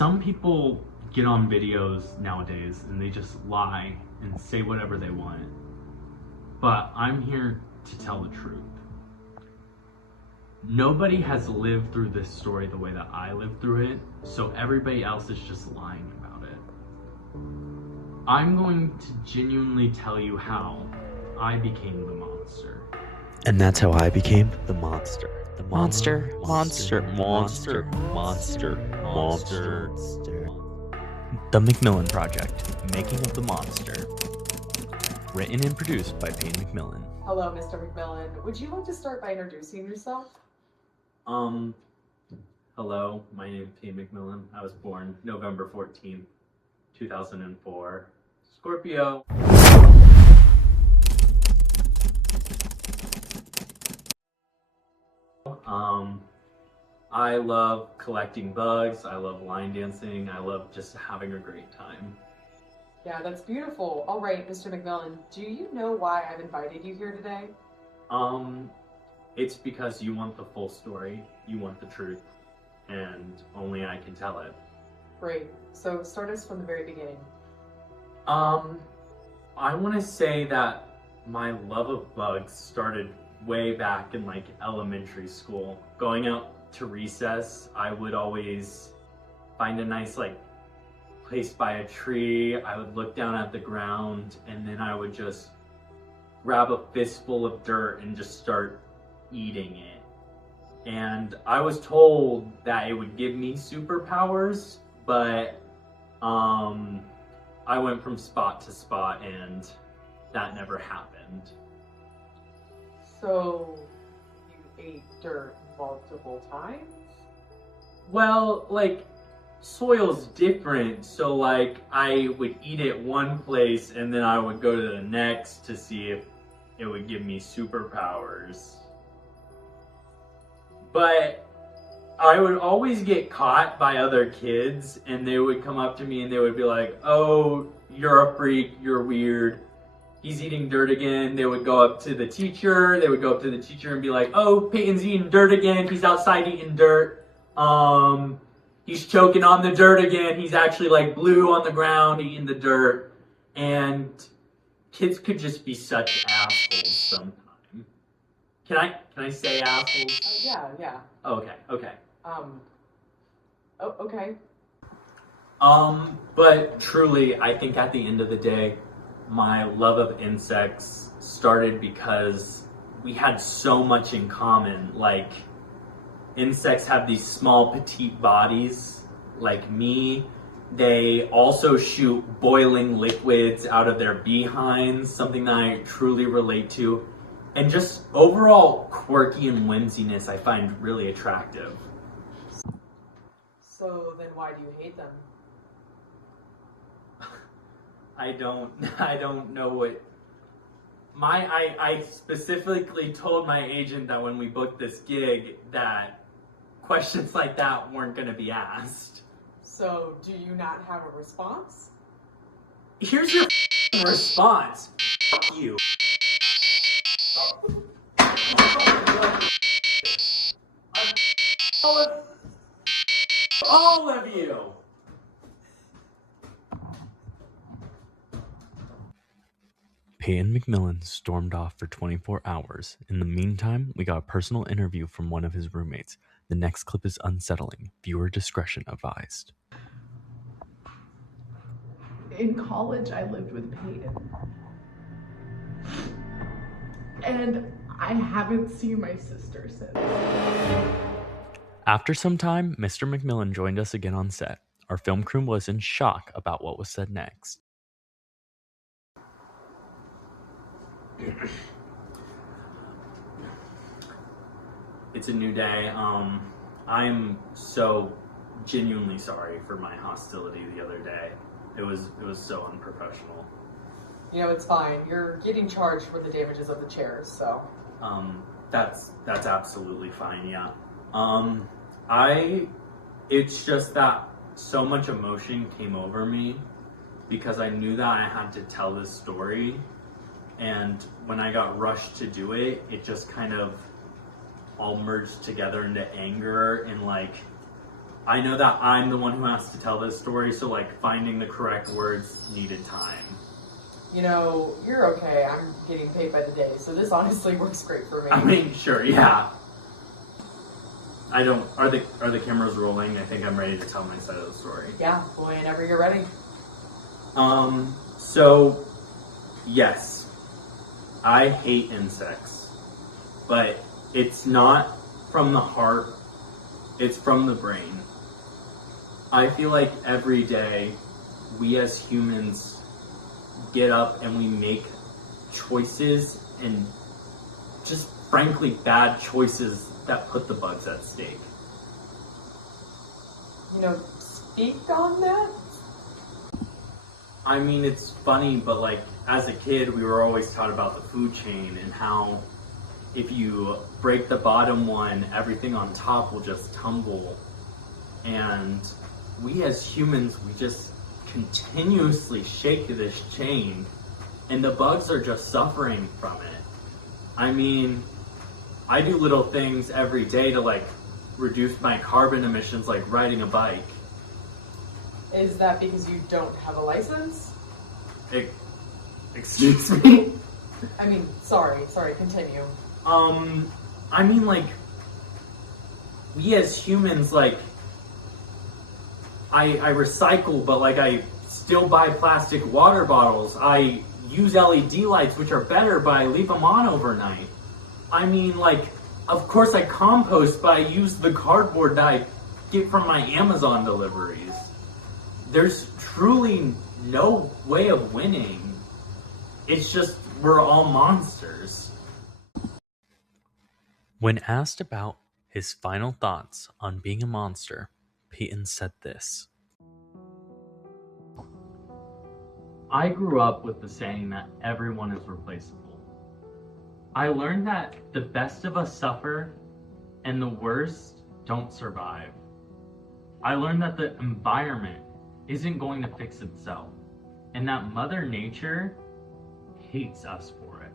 some people get on videos nowadays and they just lie and say whatever they want. But I'm here to tell the truth. Nobody has lived through this story the way that I lived through it, so everybody else is just lying about it. I'm going to genuinely tell you how I became the monster. And that's how I became the monster. The Monster. The McMillen Project, Making of the Monster. Written and produced by Payne McMillen. Hello, Mr. McMillen. Would you like to start by introducing yourself? Hello, my name is Payne McMillen. I was born November 14th, 2004. Scorpio. I love collecting bugs, I love line dancing, I love just having a great time. Yeah, that's beautiful. All right, Mr. McMillen, do you know why I've invited you here today? It's because you want the full story, you want the truth, and only I can tell it. Great. So start us from the very beginning. I want to say that my love of bugs started way back in like elementary school. Going out to recess, I would always find a nice like place by a tree. I would look down at the ground and then I would just grab a fistful of dirt and just start eating it. And I was told that it would give me superpowers, but I went from spot to spot and that never happened. So you ate dirt multiple times? Well, like, soil's different, so like I would eat it one place and then I would go to the next to see if it would give me superpowers. But I would always get caught by other kids and they would come up to me and they would be like, "Oh, you're a freak, you're weird. He's eating dirt again." They would go up to the teacher, and be like, "Oh, Peyton's eating dirt again, he's outside eating dirt. He's choking on the dirt again, he's actually like blue on the ground eating the dirt." And kids could just be such assholes sometimes. Can I say assholes? Yeah. Oh, okay. Okay. But truly, I think at the end of the day, my love of insects started because we had so much in common. Like, insects have these small, petite bodies, like me. They also shoot boiling liquids out of their behinds, something that I truly relate to. And just overall quirky and whimsiness I find really attractive. So then why do you hate them? I don't know what I specifically told my agent that when we booked this gig that questions like that weren't going to be asked. So do you not have a response? Here's your response. F you. All of you. Payne McMillen stormed off for 24 hours. In the meantime, we got a personal interview from one of his roommates. The next clip is unsettling. Viewer discretion advised. In college, I lived with Peyton. And I haven't seen my sister since. After some time, Mr. McMillen joined us again on set. Our film crew was in shock about what was said next. It's a new day. I'm so genuinely sorry for my hostility the other day. It was so unprofessional. You know, it's fine. You're getting charged for the damages of the chairs, so. That's absolutely fine, yeah. It's just that so much emotion came over me because I knew that I had to tell this story. And when I got rushed to do it, it just kind of all merged together into anger and like I know that I'm the one who has to tell this story, so like finding the correct words needed time. You know, you're okay. I'm getting paid by the day, so this honestly works great for me. I mean, sure, yeah. I don't. Are the cameras rolling? I think I'm ready to tell my side of the story. Yeah, whenever you're ready. So, yes, I hate insects, but it's not from the heart, it's from the brain. I feel like every day we as humans get up and we make choices, and just frankly bad choices that put the bugs at stake. You know, speak on that? I mean, it's funny, but like as a kid, we were always taught about the food chain and how if you break the bottom one, everything on top will just tumble. And we as humans, we just continuously shake this chain, and the bugs are just suffering from it. I mean, I do little things every day to like reduce my carbon emissions, like riding a bike. Is that because you don't have a license? Excuse me? I mean, sorry, continue. I mean, like, we as humans, like, I recycle, but like I still buy plastic water bottles. I use LED lights, which are better, but I leave them on overnight. I mean, like, of course I compost, but I use the cardboard that I get from my Amazon deliveries. There's truly no way of winning. It's just, we're all monsters. When asked about his final thoughts on being a monster, Peyton said this. I grew up with the saying that everyone is replaceable. I learned that the best of us suffer and the worst don't survive. I learned that the environment isn't going to fix itself, and that Mother Nature hates us for it.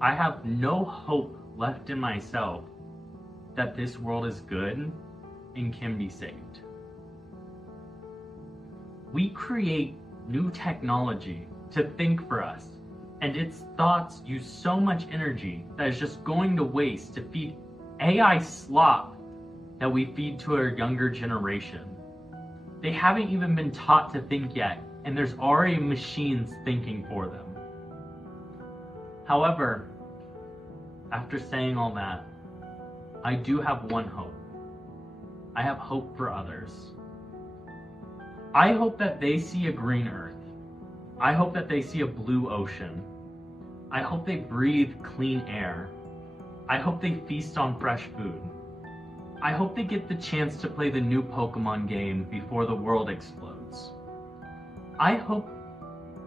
I have no hope left in myself that this world is good and can be saved. We create new technology to think for us, and its thoughts use so much energy that is just going to waste to feed AI slop that we feed to our younger generation. They haven't even been taught to think yet, and there's already machines thinking for them. However, after saying all that, I do have one hope. I have hope for others. I hope that they see a green earth. I hope that they see a blue ocean. I hope they breathe clean air. I hope they feast on fresh food. I hope they get the chance to play the new Pokemon game before the world explodes. I hope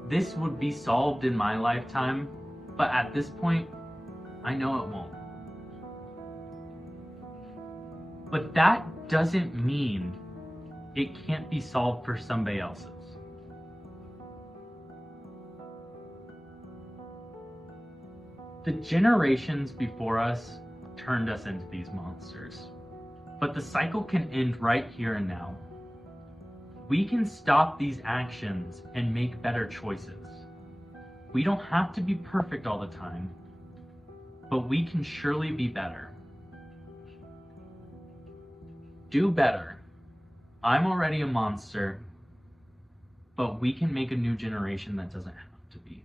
this would be solved in my lifetime, but at this point, I know it won't. But that doesn't mean it can't be solved for somebody else's. The generations before us turned us into these monsters. But the cycle can end right here and now. We can stop these actions and make better choices. We don't have to be perfect all the time, but we can surely be better. Do better. I'm already a monster, but we can make a new generation that doesn't have to be.